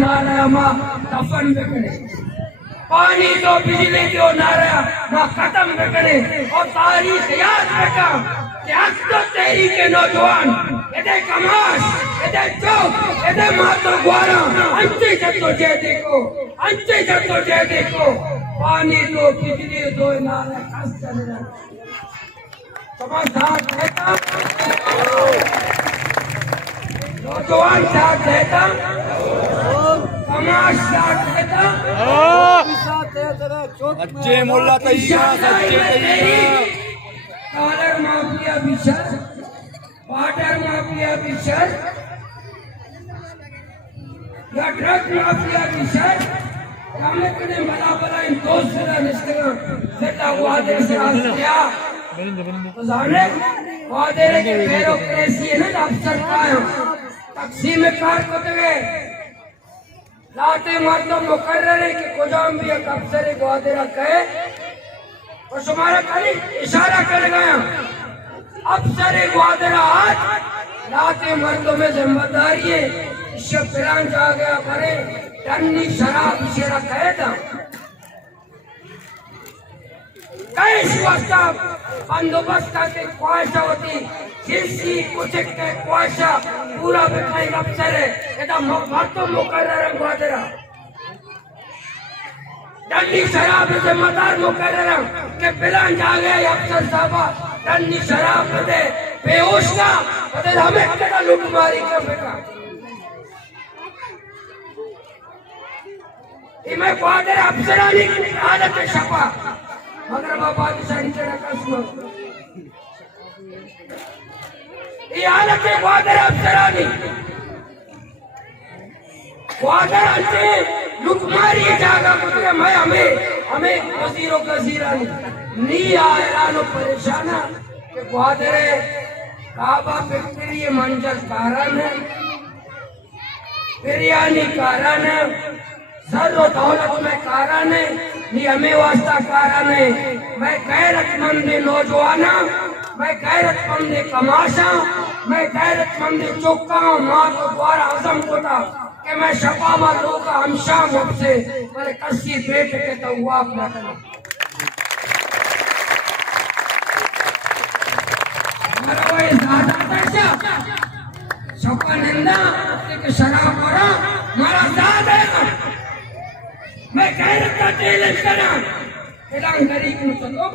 नारा मां दफन विकणे, पानी तो बिजली जो नारा मां खत्म विकणे और तारीख याद रखा कि आज तो तेरी के नौजवान एदे कमाश एदे चौक एदे मातो ग्वारा अंचे जतो जे देखो पानी तो बिजली दो नारा कस चलना समाधान देता नौजवान साथ देता कमाश साथ देता सच्चे मोल्ला तैयार सच्चे तैयार कॉलर माफिया विशर वाटर माफिया विशर या ड्रग माफिया विशर हमने कने मला बला इन दोस्त से निष्ठा सेटा वादे से आसिया तो जाने वादे के ब्यूरोक्रेसी है ना अफसर का तकसीम कार को दे लाते मतलब मुकर्रर है कि कोजाम भी एक अफसर एक वादे कहे और तुम्हारा खाली इशारा कर गया अफसर एक वादे आज लाते मर्दों में जिम्मेदारी है इससे पिलान जा गया भरे टन्नी शराब शेरा कहे था कैश वास्ता बंदोबस्त के ख्वाहिशा होती जिसकी कुछ के ख्वाहिशा पूरा बिठाई अफसर है एदा मर्दों मुकर्रर वादरा टन्नी शराब से मदार मुकर्रर के पिलान जा गए अफसर साहबा टन्नी शराब दे बेहोश का तो हमें केड़ा लूटमारी का बेटा इमे वादे अफसरानी आदत छपा मगर बाबा की साड़ी चढ़ा कसम ये हालत है वादे अफसरानी वादे से लुटमारी जागा मुझे मैं हमें वजीरों का जीरानी नहीं आया लो परेशाना कि वादे काबा फैक्ट्री मंजर कारण है बिरयानी कारण है सरो दौलत में कारण है नी हमें वास्ता कारण है मैं गैरतमंद नौजवाना मैं गैरतमंद कमाशा मैं गैरतमंद चौका माँ को द्वारा आजम को था कि मैं शफामा लोग हमशा मुझसे मेरे कसी पेट के तो हुआ अपना करना मेरा वो ज़्यादा पैसा शफा निंदा कि शराब वाला मेरा ज़्यादा है मैं गैरत का तेल करा इलाम गरीब को तो